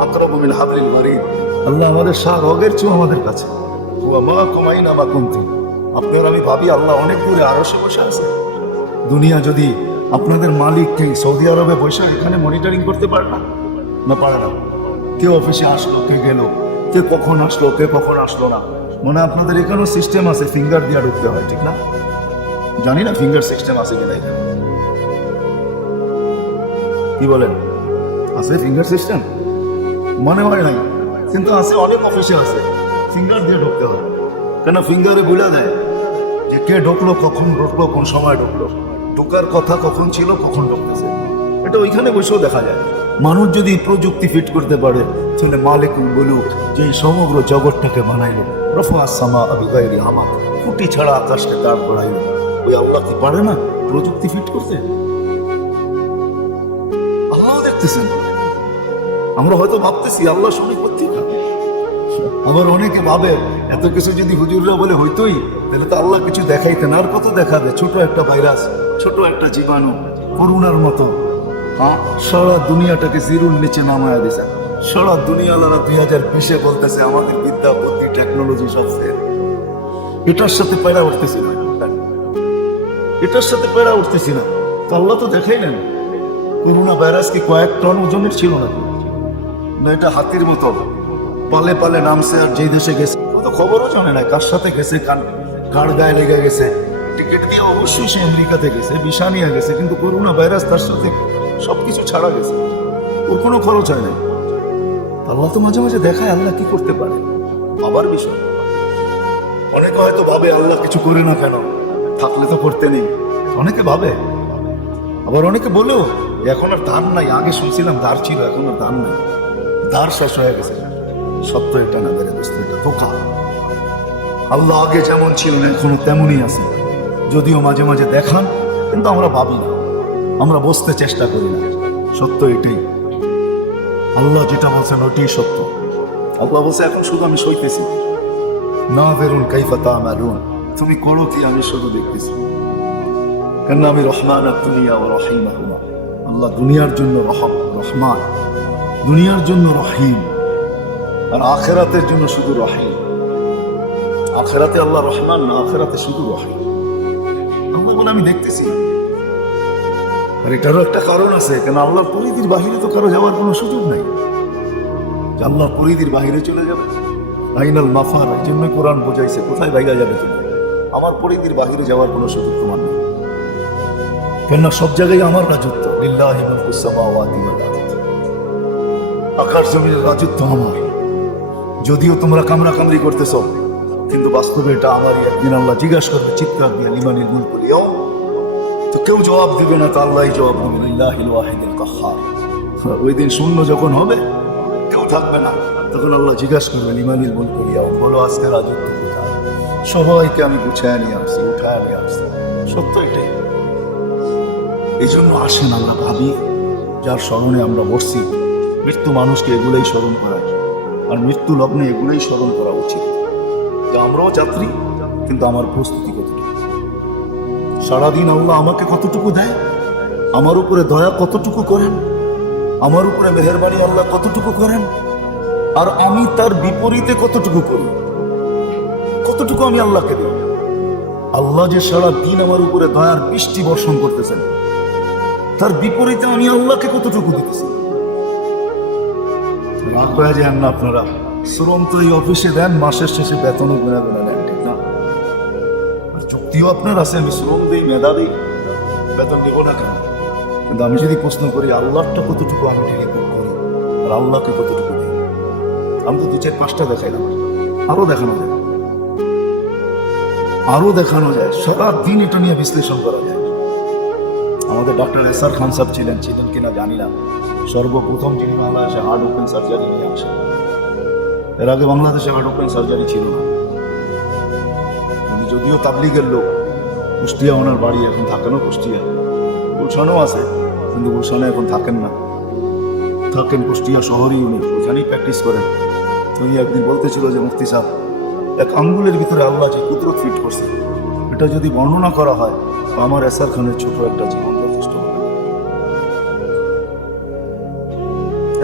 আকরাবু মিন হাবলিল ওয়ারিদ, আল্লাহ আমাদের রগের চেয়েও আমাদের কাছে। হুয়া মাআকুম আইনামা কুনতুম, আপনার আমি ভাবি আল্লাহ অনেক দূরে আরশে বসে আছে। দুনিয়া যদি আপনাদের মালিককে সৌদি আরবে বসে এখানে মনিটরিং করতে পারে না? না পারে না। কে অফিসে আসলো, কে গেল, কে কখন আসলো, কে কখন আসলো না। মনে আপনাদের এখানেও সিস্টেম আছে, ফিঙ্গার দিয়ে ঢুকতে হয়, ঠিক না? জানি না ফিঙ্গার সিস্টেম আছে কিনা এখানে। কি বলেন, আছে ফিঙ্গার সিস্টেম? মনে হয় নাই, কিন্তু আছে, অনেক অফিসে আছে, ফিঙ্গার দিয়ে ঢুকতে হয়। কেন? ফিঙ্গারে বলে দেয় যে কে ঢুকলো, কখন ঢুকলো, কোন সময় ঢুকলো, ঢোকার কথা কখন ছিল, কখন ঢুকতেছে। এটা ওইখানে বসেও দেখা যায়। মানুষ যদি প্রযুক্তি ফিট করতে পারে, তাহলে মালিকুল বলুক যে এই সমগ্র জগৎটাকে বানাইলো, রফা আসামা বিগাইরি আমাক, ফুটি ছাড়া আকাশকে দাঁড় করাইলো। ওই আল্লাহ কি পারে না প্রযুক্তি ফিট করতে? আল্লাহ দেখতেছেন। আমরা হয়তো ভাবতেছি আল্লাহ শুনে পত্রিকা। আবার অনেকে ভাবে এত কিছু যদি হুজুররা বলে হইতোই, তাহলে তো আল্লাহ কিছু দেখাইতেন। আর কত দেখাবে? ছোট একটা ভাইরাস, ছোট একটা জীবাণু, করোনার মতো। সারা দুনিয়াটাকে জিরুর নিচে নামায়া দিছে। সারা দুনিয়ালারা 2020-এ বলতেছে আমাদের বিদ্যা, বুদ্ধি, টেকনোলজি সব ফেল। এটার সাথে পেরা উঠতেছি না, এটার সাথে পেরা উঠতেছি না। তো আল্লাহ তো দেখাইলেন করোনা ভাইরাস কি কয়েক টন ওজনের ছিল নাকি? না, এটা হাতির মতো পালে পালে নামছে, আর যেই দেশে গেছে তো খবরও জানে না কার সাথে গেছে, কার গায়ে লেগে গেছে। টিকিট দিয়ে অবশ্যই সে আমেরিকাতে গেছে, ভিসা নিয়ে গেছে, কিন্তু করোনা ভাইরাস তার সাথে সবকিছু ছাড়া গেছে, ওর কোনো খরচ হয় না। আল্লাহ তো মাঝে মাঝে দেখায় আল্লাহ কি করতে পারে। আবার বিষয় অনেকে হয়তো ভাবে আল্লাহ কিছু করে না কেন, থাকলে তো করতে নেই, অনেকে ভাবে। আবার অনেকে বলেও এখন আর ধান নাই, আগে শুনছিলাম ধার ছিল, এখন আর ধান নাই, ধার শেষ হয়ে গেছে। সত্য এটা না, বেড়ে দোস্ত, এটা ধোঁকা। আল্লাহ আগে যেমন ছিলেন এখনো তেমনই আছে, যদিও মাঝে মাঝে দেখান, কিন্তু আমরা ভাবি না, আমরা বুঝতে চেষ্টা করি না। সত্য এটাই, আল্লাহ যেটা বলছেন ওটাই সত্য। আল্লাহ বলছে এখন শুধু আমি সইতেছি, না বেরুন কাইফা তা'মালুন, তুমি করো কি আমি শুধু দেখতেছি। কেন? আমি রহমান আর দুনিয়া ও রহিমা। আল্লাহ দুনিয়ার জন্য রহমান, দুনিয়ার জন্য রহিম, আর আখেরাতের জন্য শুধু রহিম। আখেরাতে আল্লাহ রহমান না, আখেরাতে শুধু রহিম। আল্লাহ বলে আমি দেখতেছি। আর এটারও একটা কারণ আছে, কেন আল্লাহর পরিধির বাহিরে তো কারো যাওয়ার কোনো সুযোগ নাই। আল্লাহর পরিধির বাহিরে চলে যাবে আইনাল মাফার, এই জন্য কোরআন বোঝাইছে কোথায় বাইরে যাবে তুমি, আমার পরিধির বাহিরে যাওয়ার কোনো সুযোগ তোমার নেই। কেন? সব জায়গায় আমার রাজত্ব, লিল্লাহি মুলকুস সামাওয়াতি ওয়াল আরদ, আকাশ জমিনের রাজত্ব আমার। যদিও তোমরা কামড়াকামড়ি করতেছ, কিন্তু বাস্তবে এটা আমারই। একদিন আল্লাহ জিজ্ঞাসা করবে চিৎকার দিয়ে, লিমানিল মুলকুল ইয়াউম, তো কেউ জবাব দিবে না, তো আল্লাহই জবাব দিবেন, লিল্লাহিল ওয়াহিদিল কাহ্হার। ওই দিন শূন্য যখন হবে, কেউ থাকবে না, তখন আল্লাহ জিজ্ঞাসা করবে লিমানিল মুলকুল ইয়াউম, বলো আজকে রাজত্ব কোথায়? সবাইকে আমি গুছায় নিয়ে আসছি, উঠায় নিয়ে আসছি। সত্য এটাই। এই জন্য আসেন আমরা ভাবি, যার স্মরণে আমরা বসছি, মৃত্যু মানুষকে এগুলোই স্মরণ করায়, আর মৃত্যু লগ্নে এগুলোই স্মরণ করা উচিত যে আমরাও যাত্রী, কিন্তু আমার প্রস্তুতি কতটুকু। সারাদিন আল্লাহ আমাকে কতটুকু দেয়, আমার উপরে দয়া কতটুকু করেন, আমার উপরে মেহেরবানি আল্লাহ কতটুকু করেন, আর আমি তার বিপরীতে কতটুকু করি, কতটুকু আমি আল্লাহকে দিই। আল্লাহ যে সারা দিন আমার উপরে দয়ার বৃষ্টি বর্ষণ করতেছেন, তার বিপরীতে আমি আল্লাহকে কতটুকু দিতেছি। রাগ হয়ে যান না আপনারা, শ্রম তো এই অফিসে দেন, মাসের শেষে বেতনও গোনা গোনা নেন, ঠিক না? আর চুক্তিও আপনার আছে, আমি শ্রম দিই, মেধা দিই, বেতন দিব না কেন? কিন্তু আমি যদি প্রশ্ন করি আল্লাহটা কতটুকু আমি ডেলিভার করি, আর আল্লাহকে কতটুকু দিই, আমি তো 2-4-5টা দেখাইলাম, আরো দেখানো যায়, আরো দেখানো যায়। সারা দিন এটা নিয়ে বিশ্লেষণ করা যায়। আমাদের ডক্টর এসআর খান সাহেব ছিলেন কিনা জানি না, সর্বপ্রথম যিনি বাংলাদেশে হার্ট ওপেন সার্জারি নিয়ে আসেন। এর আগে বাংলাদেশে হার্ট ওপেন সার্জারি ছিল না। উনি যদিও তাবলিগের লোক, কুষ্টিয়া ওনার বাড়ি, এখন থাকেনও কুষ্টিয়া, গুলশানও আছে, কিন্তু গুলশানে এখন থাকেন না, থাকেন কুষ্টিয়া শহরেই, উনি ওখানেই প্র্যাকটিস করেন। তো উনি একদিন বলতেছিল যে মুফতি সাহেব, এক আঙ্গুলের ভিতরে আল্লাহ যে কুদরত ফিট করছে, এটা যদি বর্ণনা করা হয় তো আমার এসআর খানের ছোট একটা জীবন যথেষ্ট হবে।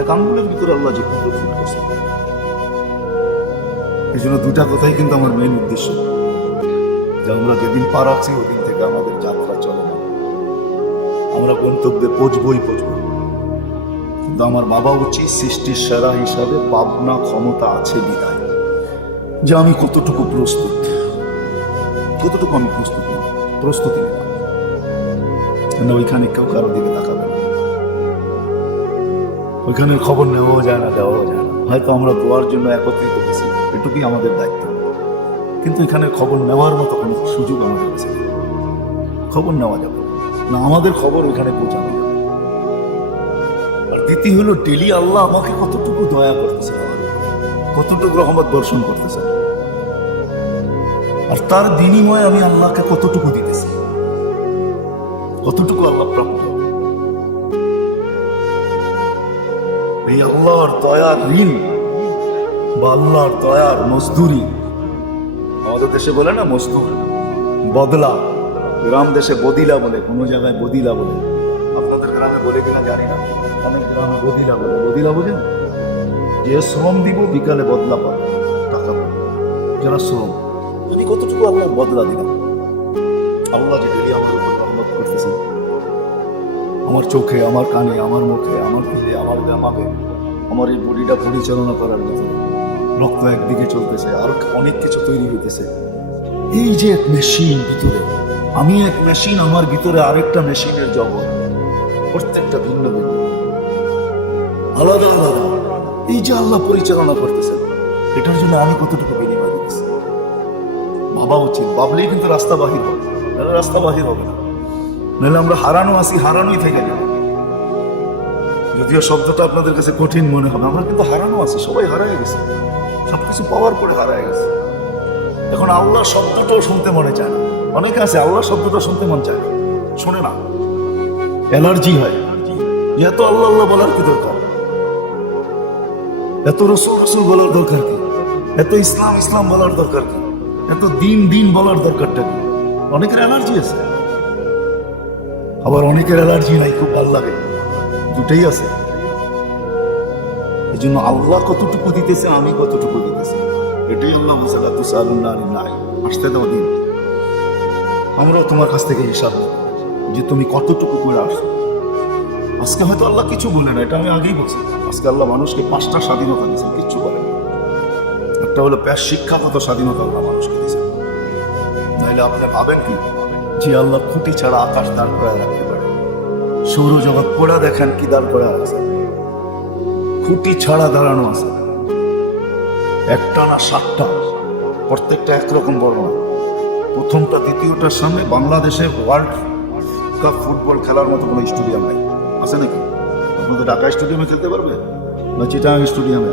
এক আঙ্গুলের ভিতরে আল্লাহ যে কুদরত ফিট করছে, এই জন্য দুটা কথাই কিন্তু আমার মেইন উদ্দেশ্য, যে আমরা যেদিন পা রাখছি ওই দিন থেকে আমাদের যাত্রা চলে না, আমরা গন্তব্যে পৌঁছবই পৌঁছব। কিন্তু আমার বাবা উচিত সৃষ্টির সেরা হিসাবে ভাবনা ক্ষমতা আছে বিদায়, যে আমি কতটুকু প্রস্তুত, কতটুকু আমি প্রস্তুতি নিলাম। কেন ওইখানে কেউ কারো দিকে তাকাবে না, ওইখানে খবর নেওয়াও যায় না, দেওয়াও যায় না। হয়তো আমরা দোয়ার জন্য একত্রিত হয়েছি, এটুকুই আমাদের দায়িত্ব, কিন্তু এখানে খবর নেওয়ার মতো কোনো সুযোগ আমাদের কাছে নেই। খবর নেওয়া যাবে না, আমাদের খবর ওইখানে পৌঁছানো যাবে। আর দ্বিতীয় হলো, ডেলি আল্লাহ আমাকে কতটুকু দয়া করতেছে, কতটুকু রহমত দর্শন করতেছে, আর তার বিনিময়ে আমি আল্লাহকে কতটুকু দিতেছি, কতটুকু আল্লাহ প্রাপ্ত। এই আল্লাহর দয়ার ঋণ বা আল্লাহর দয়ার মজদুরি, আমাদের দেশে বলে না মজদুর, বদলা, গ্রাম দেশে বদিলা বলে, কোনো জায়গায় বদিলা বলে, আপনাদের গ্রামে বলে কিনা জানি না, অনেক গ্রামে বদিলা বলে। বদিলা বোঝেন? যে শ্রম দিব বিকালে বদলা পাবে, টাকা পাবে, যারা শ্রম। আমি কতটুকু আল্লাহ বদলা দিলাম, আল্লাহ যে ডেলি আমার উপর রহমত করতেছে, আমার চোখে, আমার কানে, আমার মুখে, আমার দিলে, আমার ব্যামাকে, আমার এই বডিটা পরিচালনা করার ভিতরে রক্ত একদিকে চলতেছে, আর অনেক কিছু তৈরি হইতেছে। এই যে এক মেশিন ভিতরে, আমি এক মেশিন, আমার ভিতরে আরেকটা মেশিনের জগৎ, প্রত্যেকটা ভিন্ন ভিন্ন, আলাদা আলাদা। এই যে আল্লাহ পরিচালনা করতেছেন, এটার জন্য আমি কতটুকু বিনিময় দিতেছি ভাবা উচিত। ভাবলেই কিন্তু রাস্তা বাহির হবে, রাস্তা বাহির হবে না, নাহলে আমরা হারানো আছি, হারানোই থেকে যাবে। যদিও শব্দটা আপনাদের কাছে কঠিন মনে হবে, আমরা কিন্তু হারানো আছি, সবাই হারায় গেছে, সবকিছু পাওয়ার পরে হারায় গেছে। এখন আল্লাহ শব্দটাও শুনতে মনে চায় না। অনেকে আছে আল্লাহ শব্দটা শুনতে মন চায়, শোনে না, অ্যালার্জি হয়। এত আল্লাহ আল্লাহ বলার কি দরকার, এত রসুল রসুল বলার দরকার কি, এত ইসলাম ইসলাম বলার দরকার কি, এত দিন দিন বলার দরকারটা কি? অনেকের অ্যালার্জি আছে, আবার অনেকের অ্যালার্জি নাই, খুব ভালো লাগে, দুটাই আছে। এই জন্য আল্লাহ কতটুকু দিতেছে, আমি কতটুকু দিতেছি, এটাই আল্লাহ আসতে দাও দিন, আমরাও তোমার কাছ থেকে হিসাব নেব যে তুমি কতটুকু করে আসছো। আজকে হয়তো আল্লাহ কিছু বলে না, এটা আমি আগেই বলছি। আজকে আল্লাহ মানুষকে 5টা স্বাধীনতা দিয়েছেন, কিচ্ছু বলেন। একটা হলো শিক্ষাগত স্বাধীনতা আল্লাহ মানুষকে দিয়েছেন। নাহলে আপনি ভাবেন কি যে আল্লাহ খুঁটি ছাড়া আকাশ দাঁড় করে রাখতে পারে? সৌরজগৎ পড়া দেখেন কি দাঁড় করে আছে, খুঁটি ছাড়া দাঁড়ানো আছে, একটা না 7টা। প্রত্যেকটা একরকম বর্ণনা। প্রথমটা দ্বিতীয়টার সামনে বাংলাদেশে ওয়ার্ল্ড কাপ ফুটবল খেলার মতো কোনো স্টেডিয়াম নেই। আছে নাকি? আপনাদের ঢাকা স্টেডিয়ামে খেলতে পারবে, না চিটাগাং স্টেডিয়ামে,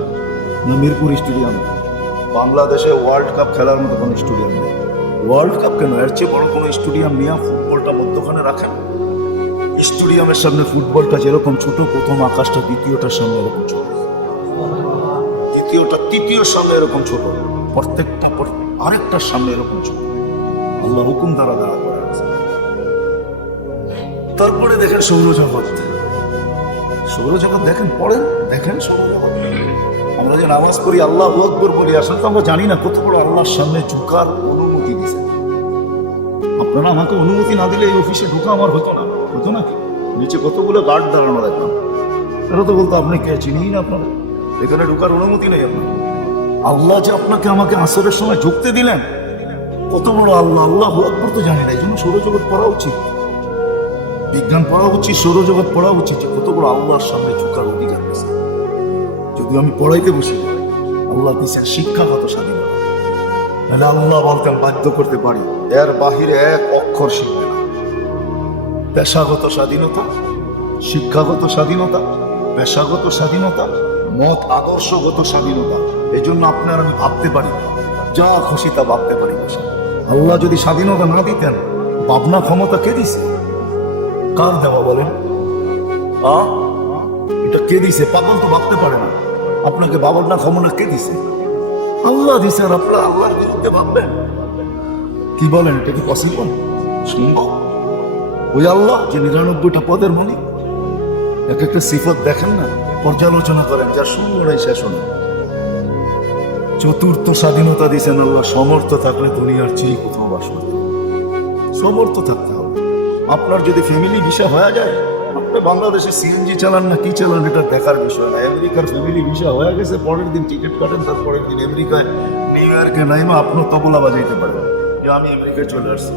না মিরপুর স্টেডিয়ামে? বাংলাদেশে ওয়ার্ল্ড কাপ খেলার মতো কোনো স্টেডিয়াম নেই। ওয়ার্ল্ড কাপ কেন, এর চেয়ে বড় কোনো স্টেডিয়াম নিয়ে ফুটবলটা মধ্যখানে রাখেন। স্টেডিয়ামের সামনে ফুটবলটা যেরকম ছোট, প্রথম আকাশটা দ্বিতীয়টার সামনে এরকম ছোট, দ্বিতীয়টা তৃতীয়র সামনে এরকম ছোট, প্রত্যেকটা আরেকটার সামনে এরকম ছোট। আল্লাহ হুকুম দ্বারা দ্বারা করে আছে। তারপরে দেখেন সৌরজগৎ, সৌরজগৎ দেখেন, পড়েন, দেখেন সৌরজগৎ। আমরা যে নামাজ পড়ি আল্লাহু আকবার বলি, আসলে তো আমরা জানি না কত বড় আল্লাহর সামনে ঝুঁকার অনুমতি দিয়েছে। আপনারা আমাকে অনুমতি না দিলে এই অফিসে ঢুকা আমার হতো না, হতো নাকি? নিচে কতগুলো গার্ড দাঁড়ানো দেখলাম, এরা তো বলতো আপনি কে, চিনিই না আপনারা, এখানে ঢুকার অনুমতি নেই আপনার। আল্লাহ যে আপনাকে আমাকে আসরের সময় ঢুকতে দিলেন, কত বড় আল্লাহ, আল্লাহু আকবার তো জানি না। এই জন্য সৌরজগৎ পড়া উচিত, বিজ্ঞান পড়া উচিত, সৌরজগৎ পড়া উচিত, যে কত বড় আল্লাহর সামনে ঝুঁকার অধিকার আছে। যদিও আমি পড়াইতে বসি, আল্লাহ দিচ্ছেন শিক্ষাগত স্বাধীনতা, তাহলে আল্লাহ বলতেন বাধ্য করতে পারি, এর বাহিরে এক অক্ষর শিখবে না। পেশাগত স্বাধীনতা, শিক্ষাগত স্বাধীনতা, পেশাগত স্বাধীনতা, মত আদর্শগত স্বাধীনতা। এই জন্য আপনার আমি ভাবতে পারি, যা খুশি তা ভাবতে পারি। আল্লাহ যদি স্বাধীনতা না দিতেন, ভাবনা ক্ষমতা কে দিছে? কার দেওয়া বলেন? এটা কে দিছে? পাগল তো ভাবতে পারে না। আপনাকে ভাবনা ক্ষমতা কে দিছে? আল্লাহ দিছে। আর আপনারা আল্লাহর বিরুদ্ধে ভাববেন? কি বলেন, এটা কি পসিবল? সম্ভব? ওই আল্লাহ যে 99টা পদের মালিক, এক একটা সিফত দেখেন না, পর্যালোচনা করেন, যা শুরু হয় শেষ হয়। চতুর্থ স্বাধীনতা দিয়েছেন আল্লাহ, সমর্থ থাকলে দুনিয়ার চেয়ে কোথাও বাস করতে। সমর্থ থাকতে হবে। আপনার যদি ফ্যামিলি ভিসা হয়ে যায়, আপনি বাংলাদেশে সিএনজি চালান না কি চালান, এটা দেখার বিষয় না। আমেরিকার ফ্যামিলি ভিসা হয়ে গেছে, পরের দিন টিকিট কাটেন, তার পরের দিন আমেরিকায়, নিউ ইয়র্কে নাইমা আপনার তবলা বাজাইতে পারেন যে আমি আমেরিকায় চলে আসছি।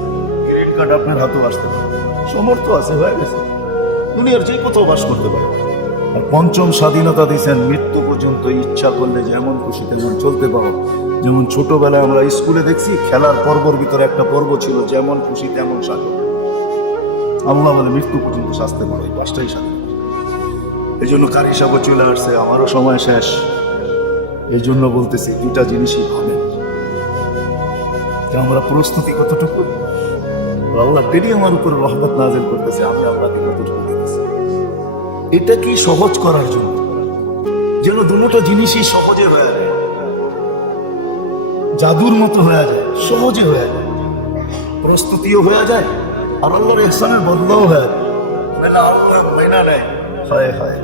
ক্রেডিট কার্ড আপনার হাতেও আসতে পারে, সমর্থ আছে, হয়ে গেছে, দুনিয়ার যে কোথাও বাস করতে পারে। আর পঞ্চম স্বাধীনতা দিয়েছেন, মৃত্যু পর্যন্ত ইচ্ছা করলে যেমন খুশি তেমন চলতে পারো। যেমন ছোটবেলায় আমরা স্কুলে দেখছি, খেলার পর্বর ভিতরে একটা পর্ব ছিল, যেমন খুশি তেমন সাজো। আল্লাহ বলে মৃত্যু পর্যন্ত শাস্তে পারো, এই পাঁচটাই স্বাধীন। এই জন্য কার হিসাবে চলে আসছে, আমারও সময় শেষ। এই জন্য বলতেছি, দুটা জিনিসই ভাবেন যে আমরা প্রস্তুতি কতটুকু। আল্লাহ ডেলি আমার উপর রহমত নাযিল করতেছে, আমি আল্লাহকে কতটুকু দিতেছি। এটা কি সহজ করার জন্য, যেন দুটো জিনিসই সহজে হয়ে যায়, জাদুর মতো হয়ে যায়, সহজে হয়ে যায়, প্রস্তুতিও হয়ে যায়, আর আল্লাহর ইহসানের বদলাও হয়ে যায়। আল্লাহ মাইনা নেয়, হায় হায়,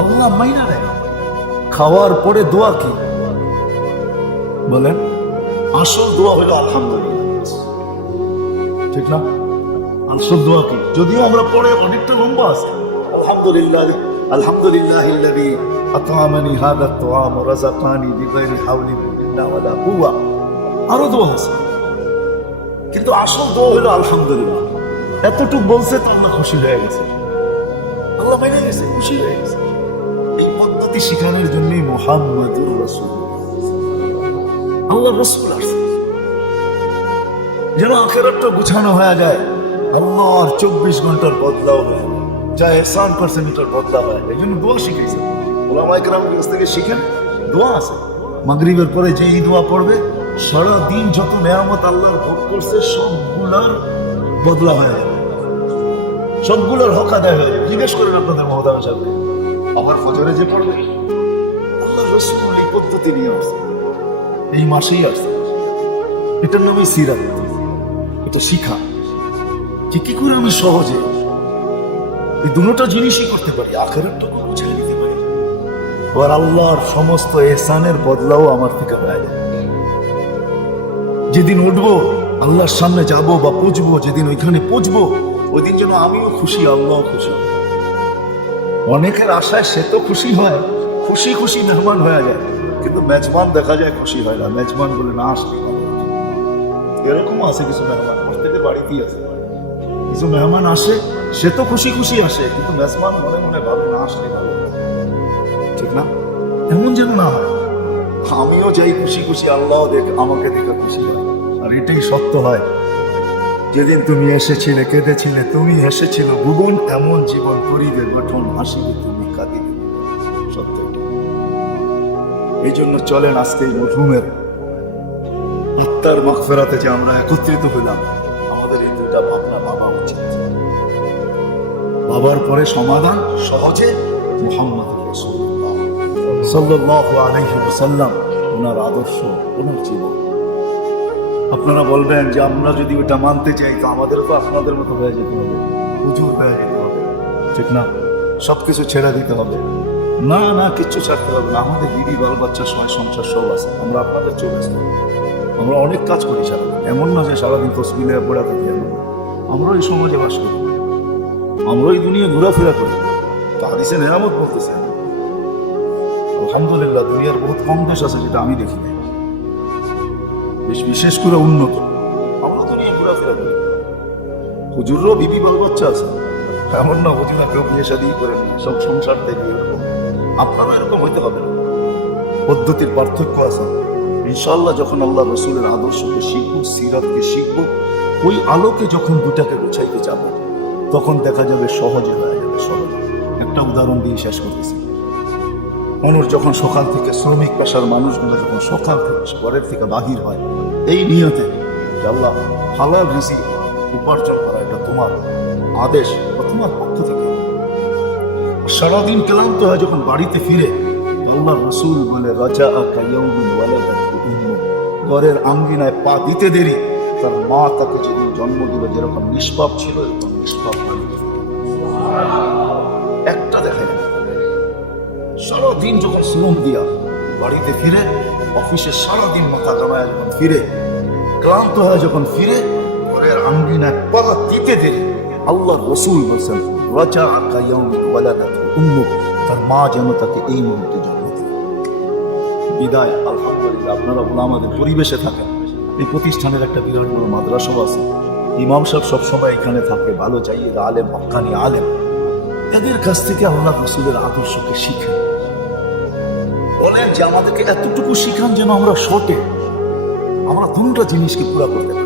আল্লাহ মাইনা নেয়। খাওয়ার পরে দোয়া কি বলেন? আসল দোয়া হলো আলহামদুলিল্লাহ, ঠিক না? আসল দোয়া কি? যদিও আমরা পড়ে অনেকটা লম্বা আছে, আলহামদুলিল্লাহ, আলহামদুলিল্লাহিল্লাযী আত'আমানি হাযা আত-তা'আম ওয়া রাযাকানি বিগাইরি হাওলি মিন্না ওয়ালা কুওয়া, আরো দোয়া আছে, কিন্তু আসল দোয়া হলো আলহামদুলিল্লাহ। এতটুকু বলছে তো আল্লাহ খুশি হয়ে গেছে, আল্লাহ মেনে গেছে, খুশি হয়ে গেছে। এই পদ্ধতি শিখানোর জন্যই মুহাম্মাদুর রাসূলুল্লাহ, আল্লাহ রাসূল আসছে, যেন আখিরাতটা গুছানো হয়ে যায়। আল্লাহর 24 ঘন্টার বদলাও হয়ে যায়, যা ইহসান করছে মিটার বদলা হয়। এই জন্য দোয়া শিখেছে, ওলামায়ে কেরামের কাছ থেকে শিখেন, দোয়া আছে। মাগরিবের পরে যে এই দোয়া পড়বে, সারাদিন যত নেয়ামত আল্লাহর ভোগ করছে সবগুলার বদলা হয়ে যাবে, সবগুলোর হক আদায় হয়ে যাবে। জিজ্ঞেস করেন আপনাদের মহতারাম সাহেবকে, আমার ফজরে যে পড়বে, আল্লাহ রাসূল এই পদ্ধতি নিয়ে আসছে, এই মাসেই আসছে। এটার নামই সিরাত। এটা শিখা যে কি করে আমি সহজে এই দুটো জিনিসই করতে পারি, আখিরাতটাকে বুঝে নিতে পারি, আর আল্লাহর সমস্ত ইহসানের বদলাও আমার থেকে হয়ে যায়। যেদিন উঠবো, আল্লাহর সামনে যাব বা পৌঁছবো, যেদিন ওইখানে পৌঁছবো, ওই দিন যেন আমিও খুশি, আল্লাহ খুশি। অনেকের আশায় সে তো খুশি হয়, খুশি খুশি মেহমান হয়ে যায়, কিন্তু মেজবান দেখা যায় খুশি হয় না। মেজবান বলে না আসলে, এরকম আছে কিছু মেহমান, প্রত্যেকের বাড়িতেই আছে কিছু মেহমান আসে, সে তো খুশি খুশি আসে, কিন্তু মেজবান মনে মনে ভাবে না আসলে ভালো, ঠিক না? এমন যেন না হয়। আমিও যাই খুশি খুশি, আল্লাহ আমাকে দেখে খুশি হয়। আর এটাই সত্য হয়। যেদিন তুমি এসেছিলে কেঁদেছিলে, তুমি হেসেছিল, ভুবন এমন জীবন করিবে গঠন, হাসিবে তুমি কাঁদিবে, সত্য এটা। এই জন্য চলেন আজকে এই মরহুমের আত্মার মাগফিরাতে যে আমরা একত্রিত হলাম, আমাদের এই দুইটা ভাবনা ভাবা উচিত। বাবার পরে সমাধান সহজে মুহাম্মদ রাসূলুল্লাহ সাল্লাল্লাহু আলাইহি ওয়াসাল্লাম, ওনার আদর্শ, ওনার জীবন। আপনারা বলবেন যে আমরা যদি ওটা মানতে চাই তো আমাদের তো আপনাদের মতো হয়ে যেতে হবে, হুজুর হয়ে যেতে হবে, ঠিক না? সবকিছু ছেড়ে দিতে হবে? না না, কিচ্ছু ছাড়তে হবে না। আমাদের বিবি বাল বাচ্চা সবাই সংসার সব আছে, আমরা আপনাদের চলে আসবো। আমরা অনেক কাজ করি সারাদিন, এমন না যে সারাদিন তসবিহ নিয়ে পড়ে থাকি। আমরা এই সমাজে বাস করি, আমরা এই দুনিয়া ঘোরাফেরা করি। তো হাদিসে নেয়ামত বলতেছে, আলহামদুলিল্লাহ দুনিয়ার বহুত কম দেশ আছে যেটা আমি দেখি না, বিশেষ করে উন্নত। আমরা দুনিয়া ঘোরাফেরা করি, হুজুরও বিবি বাল বাচ্চা আছে, এমন না হুজুরা কেউ বিয়ে শাদী করে সব সংসার থেকে এরকম। আপনারা এরকম হইতে হবে না, পদ্ধতির পার্থক্য আছে। ইনশাআল্লাহ যখন আল্লাহ রসুলের আদর্শকে শিখবো, সিরাতকে শিখবো, ওই আলোকে যখন দুটাকে গুছাইতে যাব, তখন দেখা যাবে সহজে হয়ে যাবে, সহজে। একটা উদাহরণ দিয়ে শেষ করতেছি। মানুষ যখন সকাল থেকে, শ্রমিক পেশার মানুষগুলো যখন সকাল থেকে ঘরের থেকে বাহির হয় এই নিয়তে যে আল্লাহ হালাল রিজিক উপার্জন করা, এটা তোমার আদেশ বা তোমার পক্ষ থেকে। সারাদিন ক্লান্ত হয় যখন বাড়িতে ফিরে, আল্লাহ রসুল বলে রাজা ঘরের আঙ্গিনায় পা দিতে দেরি, তার মা তাকে যেদিন জন্ম দিল যেরকম নিষ্পাপ ছিল এরকম নিষ্পাপ একটা দেখে না। সারাদিন যখন শ্রম দিয়া বাড়িতে ফিরে, অফিসে সারাদিন মাথা জমায় যখন ফিরে, ক্লান্ত হয় যখন ফিরে, ঘরের আঙ্গিনায় পা দিতে দেরি, আল্লাহ রসুল বলছেন রাজা তার মা যেন তাকে এই মুহূর্তে জন্ম দিল। বিদায় আলহামদুলিল্লাহ। আপনারা বলে আমাদের পরিবেশে থাকেন, এই প্রতিষ্ঠানের একটা বিরাট বড় মাদ্রাসাও আছে, ইমাম সাহেব সবসময় এখানে থাকে, ভালো চাই আলেম, হক্কানি আলেম, এদের কাছ থেকে আল্লাহ রসুলের আদর্শকে শিখেন। বলেন যে আমাদেরকে এতটুকু শিখান যেন আমরা শর্টে আমরা কোনটা জিনিসকে পুরা করতে পারি।